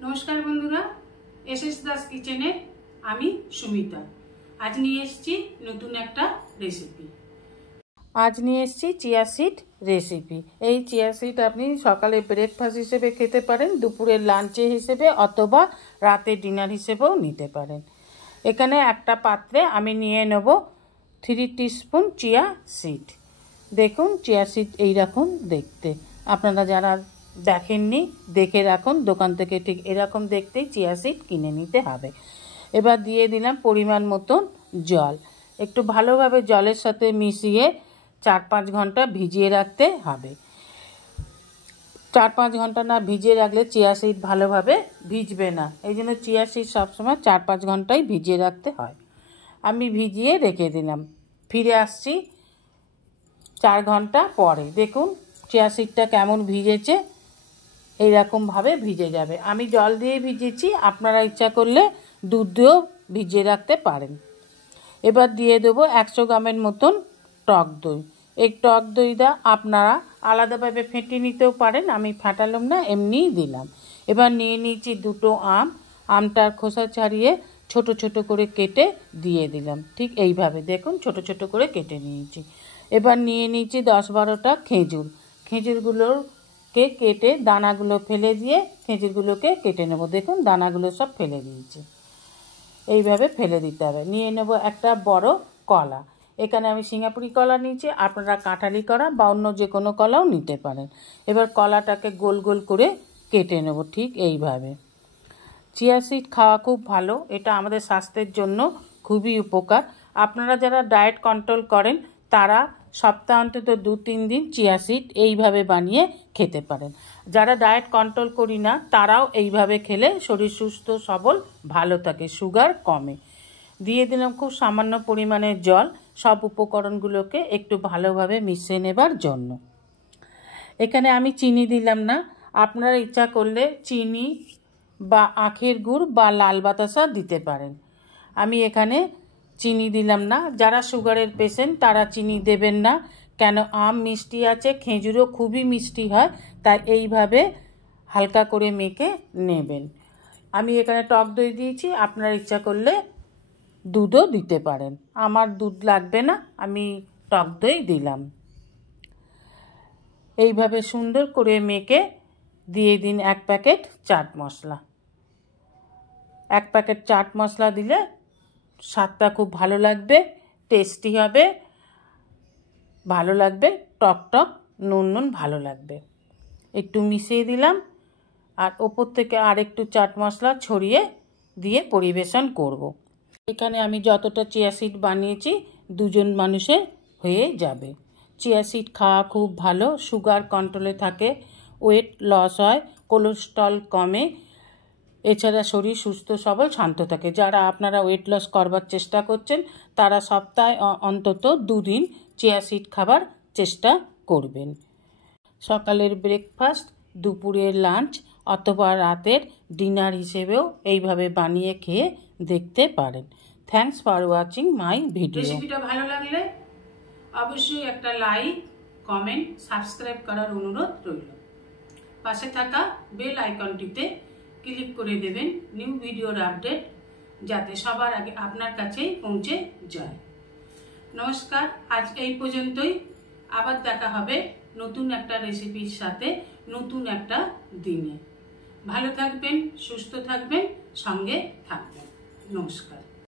नमस्कार बंधुरा एसएस दास किचेने आमी सुमिता आज निये एसेछि नतून एकटा रेसिपि। आज निये एसेछि चिया सीड रेसिपि। এই চিয়া সিড আপনি সকালে ব্রেকফাস্ট হিসেবে খেতে পারেন, দুপুরের লাঞ্চে হিসেবে অথবা রাতে ডিনার হিসেবেও নিতে পারেন। এখানে একটা পাত্রে আমি নিয়ে নেব 3 টিস্পুন চিয়া সিড। দেখুন চিয়া সিড এই রকম দেখতে, আপনারা যারা দেখেননি দেখে রাখুন, দোকান থেকে ঠিক এরকম দেখতেই চিয়া সিড কিনে নিতে হবে। এবার দিয়ে দিলাম পরিমাণ মতন জল, একটু ভালোভাবে জলের সাথে মিশিয়ে 4-5 ঘন্টা ভিজিয়ে রাখতে হবে। 4-5 ঘন্টা না ভিজিয়ে রাখলে চিয়া সিড ভালোভাবে ভিজবে না, এই জন্য চিয়া সিড সবসময় 4-5 ঘন্টাই ভিজিয়ে রাখতে হয়। আমি ভিজিয়ে রেখে দিলাম, ফিরে আসছি 4 ঘন্টা পরে। দেখুন চিয়া সিডটা কেমন ভিজেছে, এইরকমভাবে ভিজে যাবে। আমি জল দিয়ে ভিজেছি, আপনারা ইচ্ছা করলে দুধ দিয়েও ভিজিয়ে রাখতে পারেন। এবার দিয়ে দেবো 100 গ্রামের মতন টক দই। এই টক দইটা আপনারা আলাদাভাবে ফেটে নিতেও পারেন, আমি ফাটালাম না, এমনিই দিলাম। এবার নিয়ে নিয়েছি 2টো আম, আমটার খোসা ছাড়িয়ে ছোট ছোট করে কেটে দিয়ে দিলাম। ঠিক এইভাবে দেখুন ছোট ছোট করে কেটে নিয়েছি। এবার নিয়ে নিয়েছি 10-12টা খেজুর, খেজুরগুলোকে কেটে দানাগুলো ফেলে দিয়ে খেজুরগুলোকে কেটে নেব। দেখুন দানাগুলো সব ফেলে দিয়েছি, এইভাবে ফেলে দিতে হবে। নিয়ে নেব একটা বড় কলা, এখানে আমি সিঙ্গাপুরি কলা নিয়েছি, আপনারা কাঁঠালি কলা বা অন্য যে কোনো কলাও নিতে পারেন। এবার কলাটাকে গোল গোল করে কেটে নেব ঠিক এইভাবে। চিয়া সিড খাওয়া খুব ভালো, এটা আমাদের স্বাস্থ্যের জন্য খুবই উপকার। আপনারা যারা ডায়েট কন্ট্রোল করেন তারা সপ্তাহে অন্তত 2-3 দিন চিয়া সিড এইভাবে বানিয়ে খেতে পারেন। যারা ডায়েট কন্ট্রোল করি না তারাও এইভাবে খেলে শরীর সুস্থ সবল ভালো থাকে, সুগার কমে। দিয়ে দিলাম খুব সামান্য পরিমাণে জল, সব উপকরণগুলোকে একটু ভালোভাবে মিশিয়ে নেবার জন্য। এখানে আমি চিনি দিলাম না, আপনারা ইচ্ছা করলে চিনি বা আখের গুড় বা লাল বাতাসা দিতে পারেন। আমি এখানে চিনি দিলাম না। যারা সুগারের পেশেন্ট তারা চিনি দেবেন না, কেন আম মিষ্টি আছে, খেজুরও খুবই মিষ্টি হয়, তাই এইভাবে হালকা করে মেখে নেবেন। আমি এখানে টক দই দিয়েছি, আপনারা ইচ্ছা করলে দুধও দিতে পারেন। আমার দুধ লাগবে না, আমি টক দই দিলাম। এইভাবে সুন্দর করে মেখে দিয়ে দিন 1 প্যাকেট চাট মশলা। 1 প্যাকেট চাট মশলা দিলে স্বাদটা খুব ভালো লাগবে, টেস্টি হবে, ভালো লাগবে, টক টক নুন নুন ভালো লাগবে। একটু মিশিয়ে দিলাম, আর ওপর থেকে আর একটু চাট মশলা ছড়িয়ে দিয়ে পরিবেশন করব। এখানে আমি যতটা চিয়া সিড বানিয়েছি 2 জন মানুষের হয়ে যাবে। চিয়া সিড খাওয়া খুব ভালো, সুগার কন্ট্রোলে থাকে, ওয়েট লস হয়, কোলেস্ট্রল কমে, এছাড়া শরীর সুস্থ সবল শান্ত থাকে। যারা আপনারা ওয়েট লস করবার চেষ্টা করছেন তারা সপ্তাহে অন্তত 2 দিন চিয়া সিড খাবার চেষ্টা করবেন। সকালের ব্রেকফাস্ট, দুপুরের লাঞ্চ অথবা রাতের ডিনার হিসেবেও এইভাবে বানিয়ে খেয়ে দেখতে পারেন। Thanks for watching my video. রেসিপিটা ভালো লাগলে অবশ্যই একটা লাইক, কমেন্ট, সাবস্ক্রাইব করার অনুরোধ রইল। পাশে থাকা বেল আইকনটিতে ক্লিক করে দেবেন নিউ ভিডিওর আপডেট যাতে সবার আগে আপনার কাছেই পৌঁছে যায়। নমস্কার, আজ এই পর্যন্তই। আবার দেখা হবে নতুন একটা রেসিপির সাথে নতুন একটা দিনে। ভালো থাকবেন, সুস্থ থাকবেন, সঙ্গে থাকবেন। নমস্কার।